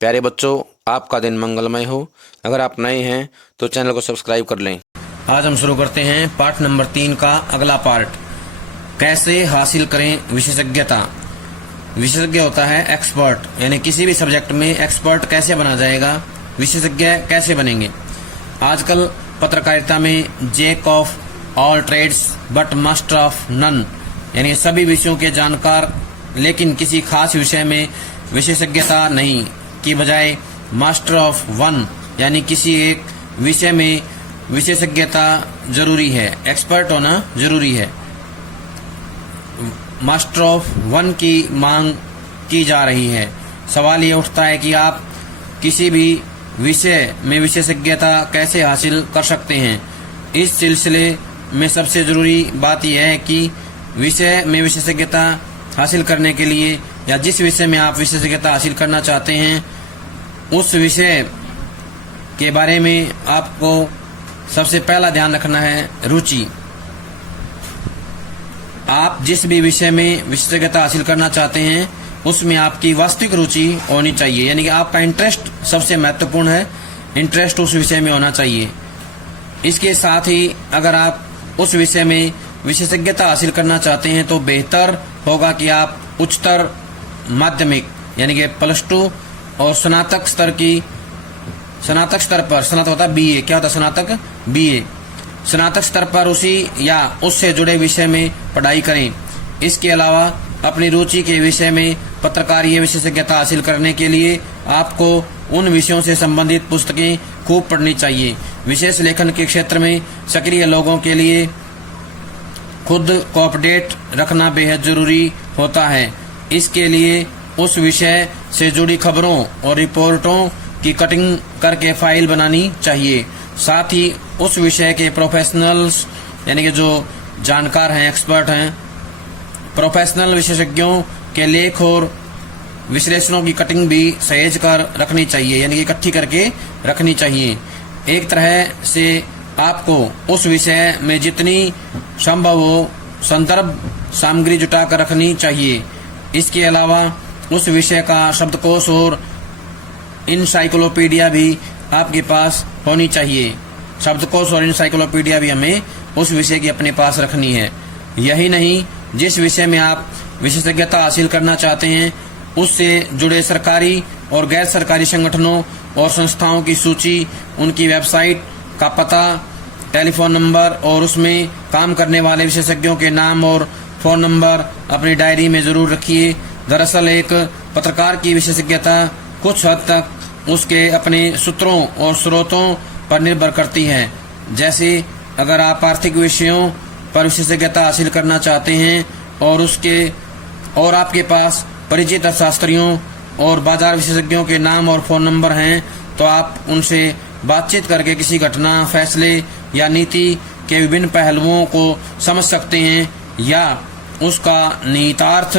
प्यारे बच्चों, आपका दिन मंगलमय हो। अगर आप नए हैं तो चैनल को सब्सक्राइब कर लें। आज हम शुरू करते हैं पाठ नंबर 3 का अगला पार्ट। कैसे हासिल करें विशेषज्ञता। विशेषज्ञ होता है एक्सपर्ट, यानी किसी भी सब्जेक्ट में एक्सपर्ट कैसे बना जाएगा, विशेषज्ञ कैसे बनेंगे। आजकल पत्रकारिता में jack of all trades but master of none, यानी सभी विषयों के जानकार लेकिन किसी खास विषय में विशेषज्ञता नहीं की बजाय मास्टर ऑफ वन, यानी किसी एक विषय में विशेषज्ञता जरूरी है, एक्सपर्ट होना जरूरी है। मास्टर ऑफ वन की मांग की जा रही है। सवाल ये उठता है कि आप किसी भी विषय में विशेषज्ञता कैसे हासिल कर सकते हैं। इस सिलसिले में सबसे जरूरी बात यह है कि विषय में विशेषज्ञता हासिल करने के लिए या जिस विषय में आप विशेषज्ञता हासिल करना चाहते हैं उस विषय के बारे में आपको सबसे पहला ध्यान रखना है रुचि। आप जिस भी विषय में विशेषज्ञता हासिल करना चाहते हैं उसमें आपकी वास्तविक रुचि होनी चाहिए, यानी कि आपका इंटरेस्ट सबसे महत्वपूर्ण है। इंटरेस्ट उस विषय में होना चाहिए। इसके साथ ही अगर आप उस विषय में विशेषज्ञता हासिल करना चाहते हैं तो बेहतर होगा कि आप उच्चतर माध्यमिक यानी कि +2 और स्नातक स्तर पर, स्नातक होता है BA, क्या होता है स्नातक BA, स्नातक स्तर पर उसी या उससे जुड़े विषय में पढ़ाई करें। इसके अलावा अपनी रुचि के विषय में पत्रकारीय विशेषज्ञता हासिल करने के लिए आपको उन विषयों से संबंधित पुस्तकें खूब पढ़नी चाहिए। विशेष लेखन के क्षेत्र में सक्रिय लोगों के लिए खुद को अपडेट रखना बेहद जरूरी होता है। इसके लिए उस विषय से जुड़ी खबरों और रिपोर्टों की कटिंग करके फाइल बनानी चाहिए। साथ ही उस विषय के प्रोफेशनल्स यानी कि जो जानकार हैं, एक्सपर्ट हैं, प्रोफेशनल विशेषज्ञों के लेख और विश्लेषणों की कटिंग भी सहेज कर रखनी चाहिए, यानी कि इकट्ठी करके रखनी चाहिए। एक तरह से आपको उस विषय में जितनी संभव हो संदर्भ सामग्री जुटाकर रखनी चाहिए। इसके अलावा उस विषय का शब्दकोश और इनसाइक्लोपीडिया भी आपके पास होनी चाहिए। शब्दकोश और इनसाइक्लोपीडिया भी हमें उस विषय की अपने पास रखनी है। यही नहीं, जिस विषय में आप विशेषज्ञता हासिल करना चाहते हैं उससे जुड़े सरकारी और गैर सरकारी संगठनों और संस्थाओं की सूची, उनकी वेबसाइट का पता, टेलीफोन नंबर और उसमें काम करने वाले विशेषज्ञों के नाम और फोन नंबर अपनी डायरी में जरूर रखिए। दरअसल एक पत्रकार की विशेषज्ञता कुछ हद तक उसके अपने सूत्रों और स्रोतों पर निर्भर करती है। जैसे अगर आप आर्थिक विषयों पर विशेषज्ञता हासिल करना चाहते हैं और आपके पास परिचित अर्थशास्त्रियों और बाजार विशेषज्ञों के नाम और फोन नंबर हैं तो आप उनसे बातचीत करके किसी घटना, फैसले या नीति के विभिन्न पहलुओं को समझ सकते हैं या उसका निहितार्थ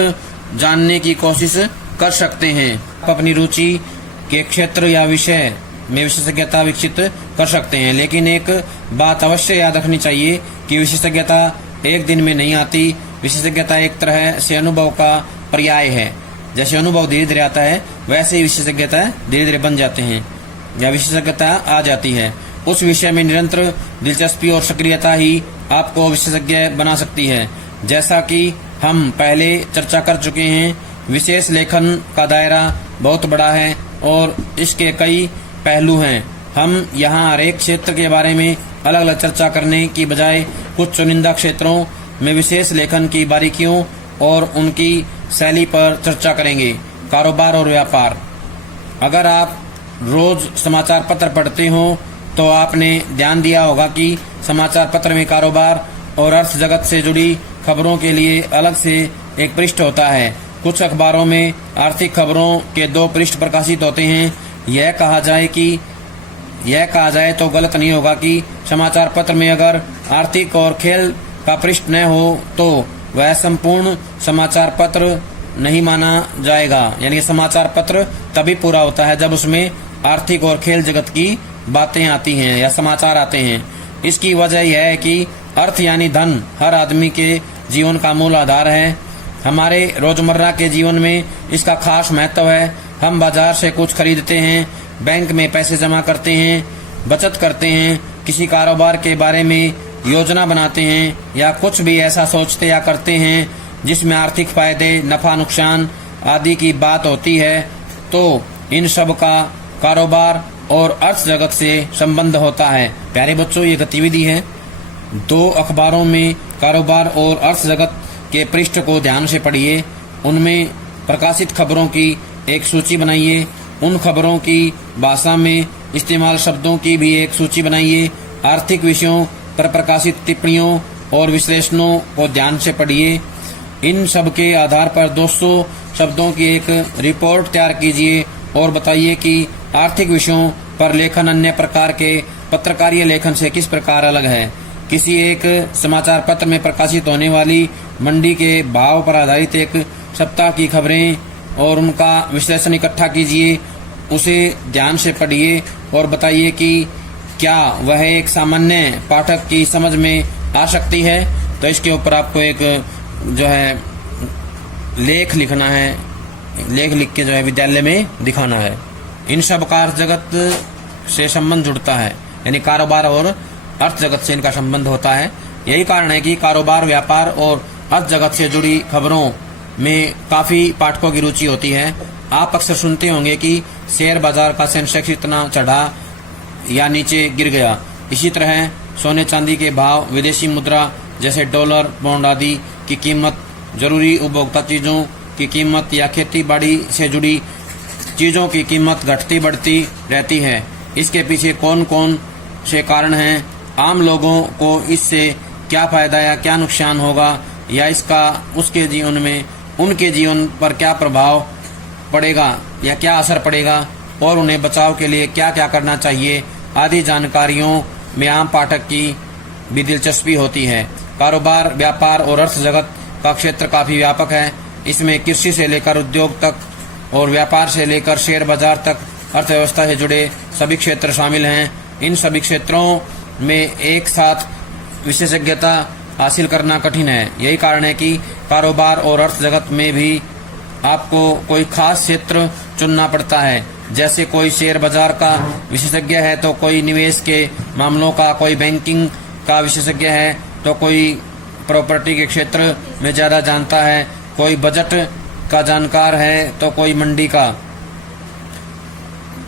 जानने की कोशिश कर सकते हैं। आप अपनी रुचि के क्षेत्र या विषय में विशेषज्ञता विकसित कर सकते हैं, लेकिन एक बात अवश्य याद रखनी चाहिए कि विशेषज्ञता एक दिन में नहीं आती। विशेषज्ञता एक तरह से अनुभव का पर्याय है। जैसे अनुभव धीरे धीरे आता है वैसे ही विशेषज्ञता धीरे धीरे बन जाते हैं या विशेषज्ञता आ जाती है। उस विषय में निरंतर दिलचस्पी और सक्रियता ही आपको विशेषज्ञ बना सकती है। जैसा कि हम पहले चर्चा कर चुके हैं, विशेष लेखन का दायरा बहुत बड़ा है और इसके कई पहलू हैं। हम यहाँ हर एक क्षेत्र के बारे में अलग अलग चर्चा करने की बजाय कुछ चुनिंदा क्षेत्रों में विशेष लेखन की बारीकियों और उनकी शैली पर चर्चा करेंगे। कारोबार और व्यापार। अगर आप रोज समाचार पत्र पढ़ते हो तो आपने ध्यान दिया होगा कि समाचार पत्र में कारोबार और अर्थ जगत से जुड़ी खबरों के लिए अलग से एक पृष्ठ होता है। कुछ अखबारों में आर्थिक खबरों के 2 पृष्ठ प्रकाशित होते हैं। यह कहा जाए तो गलत नहीं होगा कि समाचार पत्र में अगर आर्थिक और खेल का पृष्ठ न हो तो वह संपूर्ण समाचार पत्र नहीं माना जाएगा। यानी समाचार पत्र तभी पूरा होता है जब उसमें आर्थिक और खेल जगत की बातें आती हैं या समाचार आते हैं। इसकी वजह यह है कि अर्थ यानी धन हर आदमी के जीवन का मूल आधार है। हमारे रोजमर्रा के जीवन में इसका खास महत्व है। हम बाजार से कुछ खरीदते हैं, बैंक में पैसे जमा करते हैं, बचत करते हैं, किसी कारोबार के बारे में योजना बनाते हैं या कुछ भी ऐसा सोचते या करते हैं जिसमें आर्थिक फायदे, नफा नुकसान आदि की बात होती है, तो इन सब का कारोबार और अर्थ जगत से संबंध होता है। प्यारे बच्चों, ये गतिविधि है। 2 अखबारों में कारोबार और अर्थ जगत के पृष्ठ को ध्यान से पढ़िए। उनमें प्रकाशित खबरों की एक सूची बनाइए। उन खबरों की भाषा में इस्तेमाल शब्दों की भी एक सूची बनाइए। आर्थिक विषयों पर प्रकाशित टिप्पणियों और विश्लेषणों को ध्यान से पढ़िए। इन सब के आधार पर 200 शब्दों की एक रिपोर्ट तैयार कीजिए और बताइए कि आर्थिक विषयों पर लेखन अन्य प्रकार के पत्रकारीय लेखन से किस प्रकार अलग है। किसी एक समाचार पत्र में प्रकाशित होने वाली मंडी के भाव पर आधारित एक सप्ताह की खबरें और उनका विश्लेषण इकट्ठा कीजिए, उसे ध्यान से पढ़िए और बताइए कि क्या वह एक सामान्य पाठक की समझ में आ सकती है। तो इसके ऊपर आपको एक जो है लेख लिखना है, लेख लिख के जो है विद्यालय में दिखाना है। इन सब का अर्थ जगत से संबंध जुड़ता है, यानी कारोबार और अर्थ जगत से इनका संबंध होता है। यही कारण है कि कारोबार, व्यापार और अर्थ जगत से जुड़ी खबरों में काफी पाठकों की रुचि होती है। आप अक्सर सुनते होंगे कि शेयर बाजार का सेंसेक्स इतना चढ़ा या नीचे गिर गया। इसी तरह सोने चांदी के भाव, विदेशी मुद्रा जैसे डॉलर, बॉन्ड आदि की कीमत, जरूरी उपभोक्ता चीजों की कीमत या खेती बाड़ी से जुड़ी चीजों की कीमत घटती बढ़ती रहती है। इसके पीछे कौन कौन से कारण हैं, आम लोगों को इससे क्या फायदा या क्या नुकसान होगा, या इसका उसके जीवन में, उनके जीवन पर क्या प्रभाव पड़ेगा या क्या असर पड़ेगा और उन्हें बचाव के लिए क्या क्या करना चाहिए आदि जानकारियों में आम पाठक की भी दिलचस्पी होती है। कारोबार, व्यापार और अर्थ जगत का क्षेत्र काफी व्यापक है। इसमें कृषि से लेकर उद्योग तक और व्यापार से लेकर शेयर बाजार तक अर्थव्यवस्था से जुड़े सभी क्षेत्र शामिल हैं। इन सभी क्षेत्रों में एक साथ विशेषज्ञता हासिल करना कठिन है। यही कारण है कि कारोबार और अर्थ जगत में भी आपको कोई खास क्षेत्र चुनना पड़ता है। जैसे कोई शेयर बाजार का विशेषज्ञ है तो कोई निवेश के मामलों का, कोई बैंकिंग का विशेषज्ञ है तो कोई प्रॉपर्टी के क्षेत्र में ज्यादा जानता है, कोई बजट का जानकार है तो कोई मंडी का।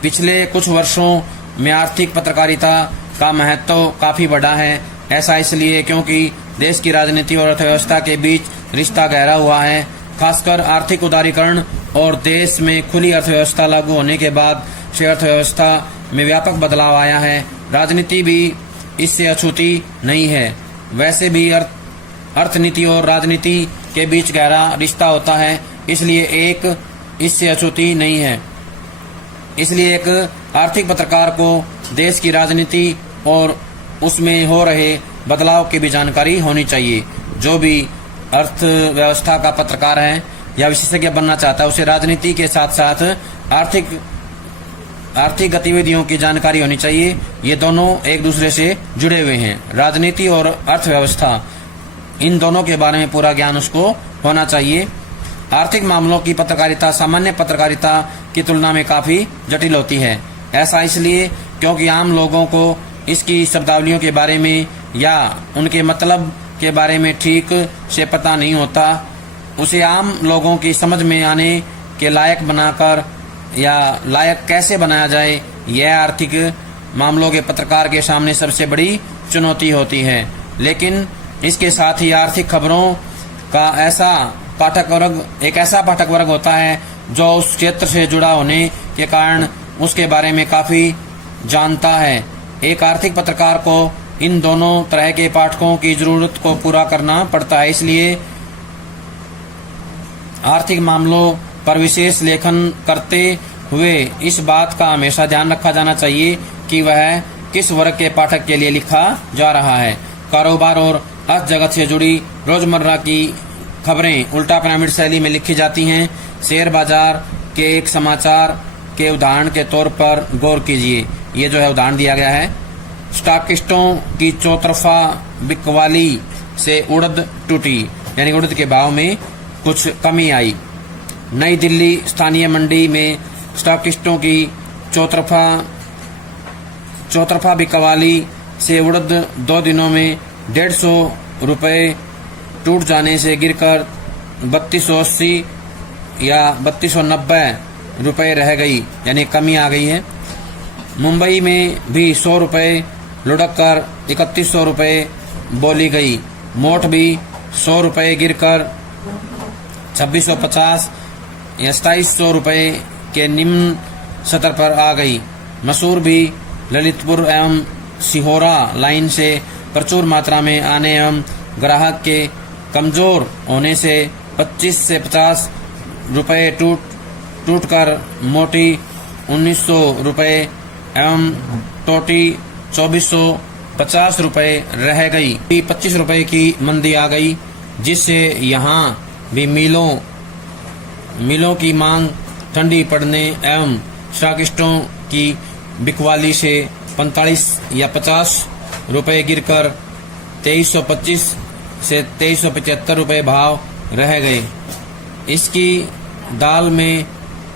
पिछले कुछ वर्षों में आर्थिक पत्रकारिता का महत्व काफी बढ़ा है। ऐसा इसलिए क्योंकि देश की राजनीति और अर्थव्यवस्था के बीच रिश्ता गहरा हुआ है। खासकर आर्थिक उदारीकरण और देश में खुली अर्थव्यवस्था लागू होने के बाद से अर्थव्यवस्था में व्यापक बदलाव आया है। राजनीति भी इससे अछूती नहीं है। वैसे भी अर्थनीति और राजनीति के बीच गहरा रिश्ता होता है, इसलिए एक इससे अछूती नहीं है। इसलिए एक आर्थिक पत्रकार को देश की राजनीति और उसमें हो रहे बदलाव की भी जानकारी होनी चाहिए। जो भी अर्थव्यवस्था का पत्रकार है या विशेषज्ञ बनना चाहता है, उसे राजनीति के साथ साथ आर्थिक गतिविधियों की जानकारी होनी चाहिए। ये दोनों एक दूसरे से जुड़े हुए हैं। राजनीति और अर्थव्यवस्था, इन दोनों के बारे में पूरा ज्ञान उसको होना चाहिए। आर्थिक मामलों की पत्रकारिता सामान्य पत्रकारिता की तुलना में काफी जटिल होती है। ऐसा इसलिए क्योंकि आम लोगों को इसकी शब्दावलियों के बारे में या उनके मतलब के बारे में ठीक से पता नहीं होता। उसे आम लोगों की समझ में आने के लायक बनाकर या लायक कैसे बनाया जाए, यह आर्थिक मामलों के पत्रकार के सामने सबसे बड़ी चुनौती होती है। लेकिन इसके साथ ही आर्थिक खबरों का एक ऐसा पाठक वर्ग होता है जो उस क्षेत्र से जुड़ा होने के कारण उसके बारे में काफी जानता है। एक आर्थिक पत्रकार को इन दोनों तरह के पाठकों की जरूरत को पूरा करना पड़ता है। इसलिए आर्थिक मामलों पर विशेष लेखन करते हुए इस बात का हमेशा ध्यान रखा जाना चाहिए कि वह किस वर्ग के पाठक के लिए लिखा जा रहा है। कारोबार और अर्थ जगत से जुड़ी रोजमर्रा की खबरें उल्टा पिरामिड शैली में लिखी जाती हैं। शेयर बाजार के एक समाचार के उदाहरण के तौर पर गौर कीजिए। ये जो है उदाहरण दिया गया है। स्टॉकिस्टों की चौतरफा बिकवाली से उड़द टूटी, यानी उड़द के भाव में कुछ कमी आई। नई दिल्ली स्थानीय मंडी में स्टॉकिस्टों की चौतरफा बिकवाली से उड़द 2 दिनों में 150 रुपये टूट जाने से गिरकर 3280 या 3290 रुपये रह गई, यानी कमी आ गई है। मुंबई में भी 100 रुपये लुढ़क कर 3100 रुपये बोली गई। मोट भी 100 रुपये गिरकर 2650 या 2700 रुपये के निम्न स्तर पर आ गई। मसूर भी ललितपुर एवं सिहोरा लाइन से प्रचुर मात्रा में आने एवं ग्राहक के कमजोर होने से 25 से 50 रुपये टूट कर मोटी 1900 रुपये एवं टोटी 2450 रुपये रह गई। 25 रुपये की मंदी आ गई, जिससे यहाँ भी मिलों की मांग ठंडी पड़ने एवं स्टॉकिस्टों की बिकवाली से 45 या 50 रुपये गिरकर 2325 से 2375 रुपये भाव रह गए। इसकी दाल में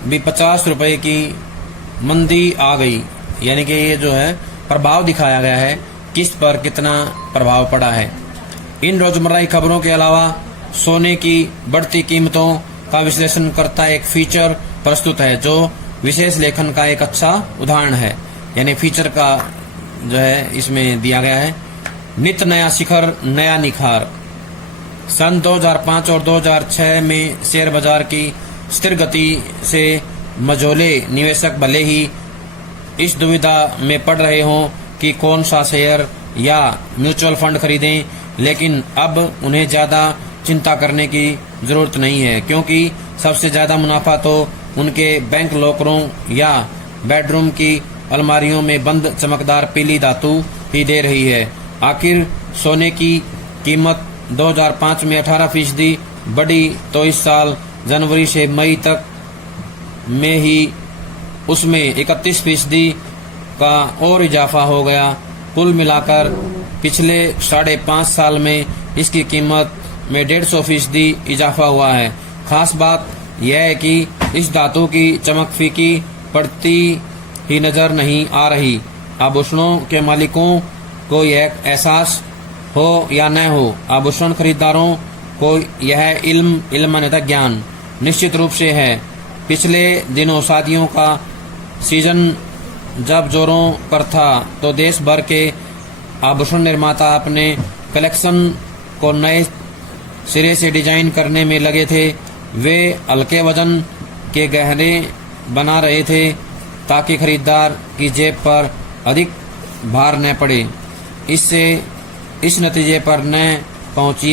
भी 50 रुपये की मंदी आ गई, यानी कि ये जो है प्रभाव दिखाया गया है, किस पर कितना प्रभाव पड़ा है। इन रोजमर्रा की खबरों के अलावा सोने की बढ़ती कीमतों का विश्लेषण करता एक फीचर प्रस्तुत है, जो विशेष लेखन का एक अच्छा उदाहरण है। यानी फीचर का जो है इसमें दिया गया है। नित नया शिखर नया निखार। सन 2005 और 2006 में शेयर बाजार की स्थिर गति से मझोले निवेशक भले ही इस दुविधा में पड़ रहे हों कि कौन सा शेयर या म्यूचुअल फंड खरीदें, लेकिन अब उन्हें ज्यादा चिंता करने की जरूरत नहीं है, क्योंकि सबसे ज्यादा मुनाफा तो उनके बैंक लॉकरों या बेडरूम की अलमारियों में बंद चमकदार पीली धातु ही दे रही है। आखिर सोने की कीमत 2005 में 18% बढ़ी, तो इस साल जनवरी से मई तक में ही उसमें 31% का और इजाफा हो गया। कुल मिलाकर पिछले 5.5 साल में इसकी कीमत में 150% इजाफा हुआ है। खास बात यह है कि इस धातु की चमक फीकी पड़ती ही नजर नहीं आ रही। आभूषणों के मालिकों को यह एहसास हो या न हो, आभूषण खरीदारों को यह इल्म अन्यथा ज्ञान निश्चित रूप से है। पिछले दिनों शादियों का सीजन जब जोरों पर था, तो देश भर के आभूषण निर्माता अपने कलेक्शन को नए सिरे से डिजाइन करने में लगे थे। वे हल्के वजन के गहने बना रहे थे ताकि खरीदार की जेब पर अधिक भार न पड़े। इससे इस नतीजे पर न पहुंच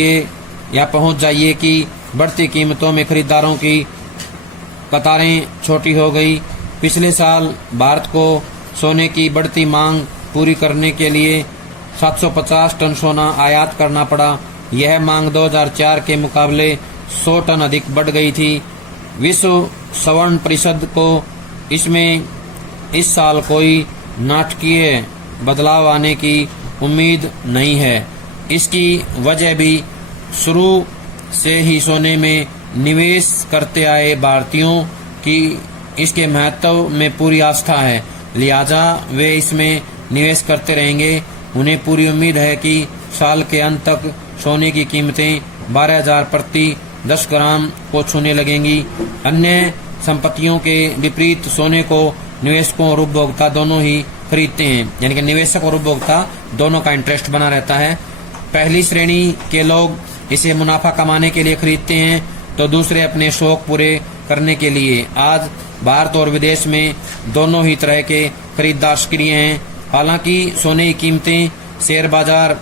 जाइए कि बढ़ती कीमतों में खरीदारों की कतारें छोटी हो गई। पिछले साल भारत को सोने की बढ़ती मांग पूरी करने के लिए 750 टन सोना आयात करना पड़ा। यह मांग 2004 के मुकाबले 100 टन अधिक बढ़ गई थी। विश्व स्वर्ण परिषद को इसमें इस साल कोई नाटकीय बदलाव आने की उम्मीद नहीं है। इसकी वजह भी शुरू से ही सोने में निवेश करते आए भारतीयों की इसके महत्व में पूरी आस्था है, लिहाजा वे इसमें निवेश करते रहेंगे। उन्हें पूरी उम्मीद है कि साल के अंत तक सोने की कीमतें 12,000 प्रति 10 ग्राम को छूने लगेंगी। अन्य संपत्तियों के विपरीत सोने को निवेशकों और उपभोक्ता दोनों ही खरीदते हैं, यानी कि निवेशक और उपभोक्ता दोनों का इंटरेस्ट बना रहता है। पहली श्रेणी के लोग इसे मुनाफा कमाने के लिए खरीदते हैं, तो दूसरे अपने शौक पूरे करने के लिए। आज भारत और विदेश में दोनों ही तरह के खरीदार सक्रिय हैं। हालांकि सोने की कीमतें शेयर बाजार,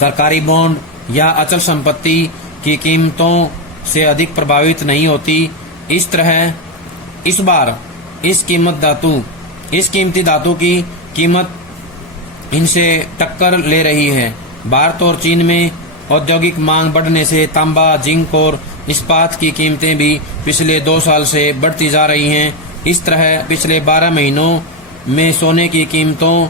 सरकारी बॉन्ड या अचल संपत्ति की कीमतों से अधिक प्रभावित नहीं होती। इस तरह इस बार इस कीमती धातु की कीमत इनसे टक्कर ले रही है। भारत और चीन में औद्योगिक मांग बढ़ने से तांबा, जिंक और इस्पात की कीमतें भी पिछले 2 साल से बढ़ती जा रही हैं। इस तरह पिछले 12 महीनों में सोने की कीमतों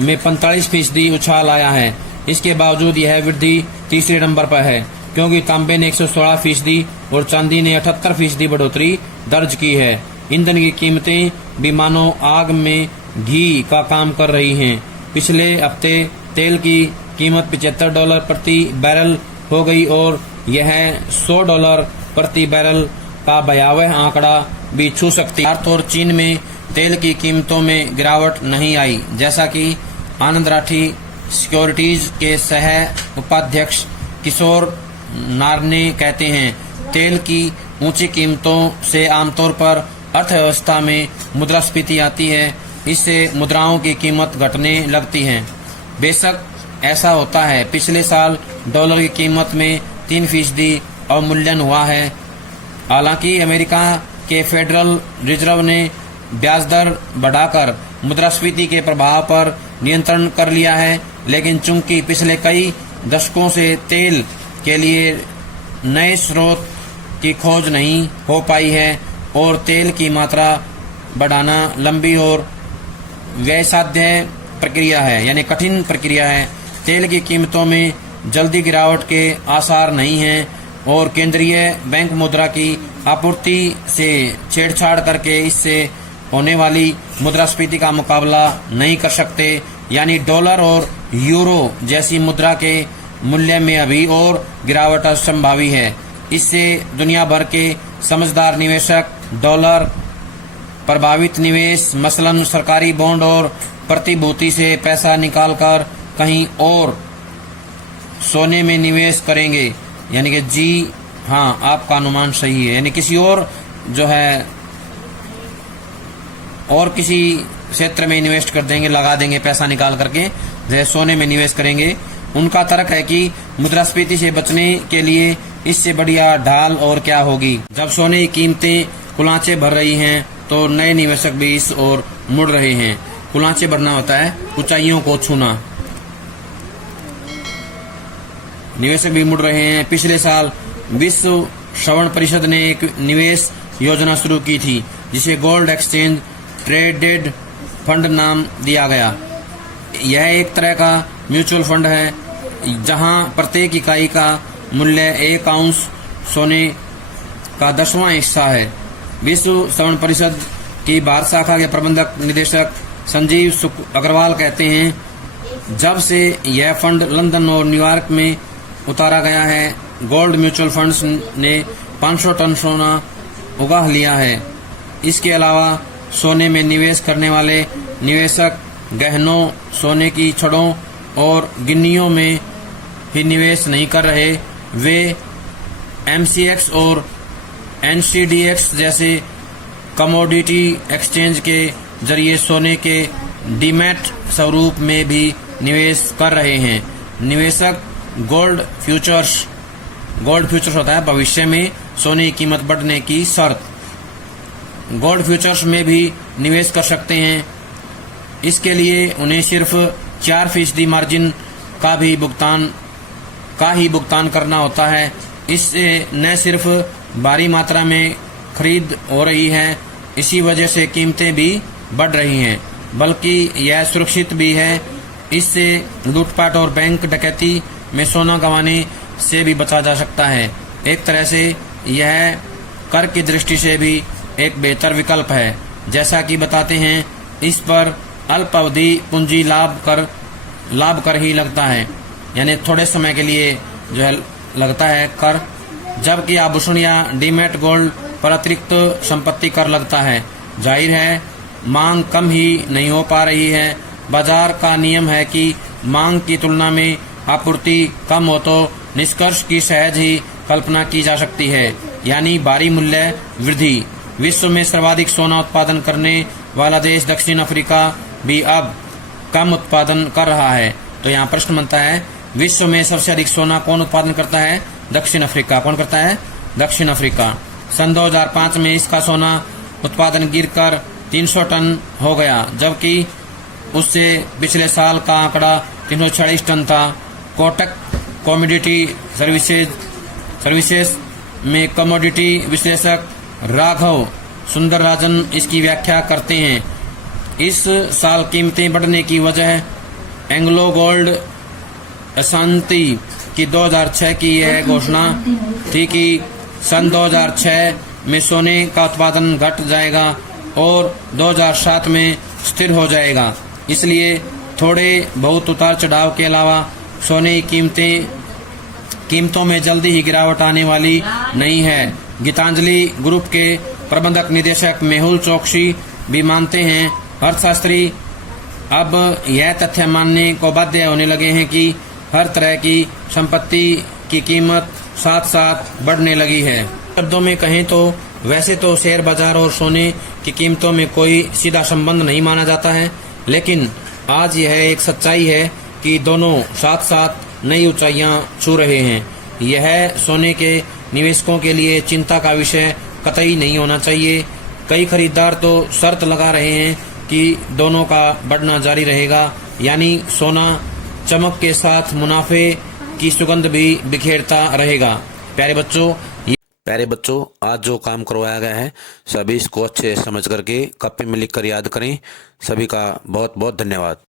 में 45% उछाल आया है। इसके बावजूद यह वृद्धि तीसरे नंबर पर है, क्योंकि तांबे ने 116% और चांदी ने 78% बढ़ोतरी दर्ज की है। ईंधन की कीमतें भी मानो आग में घी का काम कर रही हैं। पिछले हफ्ते तेल की कीमत $75 प्रति बैरल हो गई और यह $100 प्रति बैरल का भयावह आंकड़ा भी छू सकती है। भारत और चीन में तेल की कीमतों में गिरावट नहीं आई, जैसा कि आनंद राठी सिक्योरिटीज के सह उपाध्यक्ष किशोर नारने कहते हैं। तेल की ऊंची कीमतों से आमतौर पर अर्थव्यवस्था में मुद्रास्फीति आती है, इससे मुद्राओं की कीमत घटने लगती है। बेशक ऐसा होता है। पिछले साल डॉलर की कीमत में 3% अवमूल्यन हुआ है। हालांकि अमेरिका के फेडरल रिजर्व ने ब्याज दर बढ़ाकर मुद्रास्फीति के प्रभाव पर नियंत्रण कर लिया है, लेकिन चूंकि पिछले कई दशकों से तेल के लिए नए स्रोत की खोज नहीं हो पाई है और तेल की मात्रा बढ़ाना लंबी और व्ययसाध्य प्रक्रिया है, यानी कठिन प्रक्रिया है। तेल की कीमतों में जल्दी गिरावट के आसार नहीं हैं और केंद्रीय बैंक मुद्रा की आपूर्ति से छेड़छाड़ करके इससे होने वाली मुद्रास्फीति का मुकाबला नहीं कर सकते, यानी डॉलर और यूरो जैसी मुद्रा के मूल्य में अभी और गिरावट असंभावी है। इससे दुनिया भर के समझदार निवेशक डॉलर प्रभावित निवेश, मसलन सरकारी बॉन्ड और प्रतिभूति से पैसा निकालकर कहीं और सोने में निवेश करेंगे। यानी कि जी हाँ, आपका अनुमान सही है, यानी किसी और जो है और किसी क्षेत्र में इन्वेस्ट कर देंगे, लगा देंगे पैसा निकाल करके, जैसे सोने में निवेश करेंगे। उनका तर्क है कि मुद्रास्फीति से बचने के लिए इससे बढ़िया ढाल और क्या होगी। जब सोने की कीमतें कुलांचे भर रही हैं तो नए निवेशक भी इस ओर मुड़ रहे हैं। कुलांचे भरना होता है ऊंचाइयों को छूना। निवेशक भी मुड़ रहे हैं। पिछले साल विश्व श्रवण परिषद ने एक निवेश योजना शुरू की थी, जिसे गोल्ड एक्सचेंज ट्रेडेड फंड नाम दिया गया। यह एक तरह का म्यूचुअल फंड है, जहां प्रत्येक इकाई का मूल्य 1 आउंस सोने का 10वां हिस्सा है। विश्व श्रवण परिषद की भारत शाखा के प्रबंधक निदेशक संजीव अग्रवाल कहते हैं, जब से यह फंड लंदन और न्यूयॉर्क में उतारा गया है, गोल्ड म्यूचुअल फंड्स ने 500 टन सोना उगा लिया है। इसके अलावा सोने में निवेश करने वाले निवेशक गहनों, सोने की छड़ों और गिन्नियों में ही निवेश नहीं कर रहे, वे MCX और NCDX जैसे कमोडिटी एक्सचेंज के जरिए सोने के डीमैट स्वरूप में भी निवेश कर रहे हैं। निवेशक गोल्ड फ्यूचर्स होता है भविष्य में सोने की कीमत बढ़ने की शर्त। गोल्ड फ्यूचर्स में भी निवेश कर सकते हैं। इसके लिए उन्हें सिर्फ 4% मार्जिन का ही भुगतान करना होता है। इससे न सिर्फ भारी मात्रा में खरीद हो रही है, इसी वजह से कीमतें भी बढ़ रही हैं, बल्कि यह सुरक्षित भी है। इससे लूटपाट और बैंक डकैती में सोना गंवाने से भी बचा जा सकता है। एक तरह से यह कर की दृष्टि से भी एक बेहतर विकल्प है। जैसा कि बताते हैं, इस पर अल्प अवधि पूंजी लाभ कर ही लगता है, यानी थोड़े समय के लिए जो है लगता है कर, जबकि आभूषण या डीमैट गोल्ड पर अतिरिक्त संपत्ति कर लगता है। जाहिर है मांग कम ही नहीं हो पा रही है। बाजार का नियम है कि मांग की तुलना में आपूर्ति कम हो तो निष्कर्ष की सहज ही कल्पना की जा सकती है, यानी भारी मूल्य वृद्धि। विश्व में सर्वाधिक सोना उत्पादन करने वाला देश दक्षिण अफ्रीका भी अब कम उत्पादन कर रहा है। तो यहाँ प्रश्न बनता है, विश्व में सबसे अधिक सोना कौन उत्पादन करता है? दक्षिण अफ्रीका। कौन करता है? दक्षिण अफ्रीका। सन 2005 में इसका सोना उत्पादन गिरकर 300 टन हो गया, जबकि उससे पिछले साल का आंकड़ा 346 टन था। कोटक कमोडिटी सर्विसेज में कमोडिटी विश्लेषक राघव सुंदरराजन इसकी व्याख्या करते हैं। इस साल कीमतें बढ़ने की वजह एंग्लो गोल्ड अशांति की 2006 की यह घोषणा थी कि सन 2006 में सोने का उत्पादन घट जाएगा और 2007 में स्थिर हो जाएगा। इसलिए थोड़े बहुत उतार चढ़ाव के अलावा सोने की कीमतों में जल्दी ही गिरावट आने वाली नहीं है। गीतांजलि ग्रुप के प्रबंधक निदेशक मेहुल चौकसी भी मानते हैं, अर्थशास्त्री अब यह तथ्य मानने को बाध्य होने लगे हैं कि हर तरह की संपत्ति की कीमत साथ साथ बढ़ने लगी है। शब्दों में कहें तो वैसे तो शेयर बाजार और सोने की कीमतों में कोई सीधा संबंध नहीं माना जाता है, लेकिन आज यह एक सच्चाई है कि दोनों साथ साथ नई ऊंचाइयां छू रहे हैं। यह सोने के निवेशकों के लिए चिंता का विषय कतई नहीं होना चाहिए। कई खरीदार तो शर्त लगा रहे हैं कि दोनों का बढ़ना जारी रहेगा, यानी सोना चमक के साथ मुनाफे की सुगंध भी बिखेरता रहेगा। प्यारे बच्चों, आज जो काम करवाया गया है सभी इसको अच्छे समझ करके कॉपी में लिख कर याद करें। सभी का बहुत बहुत धन्यवाद।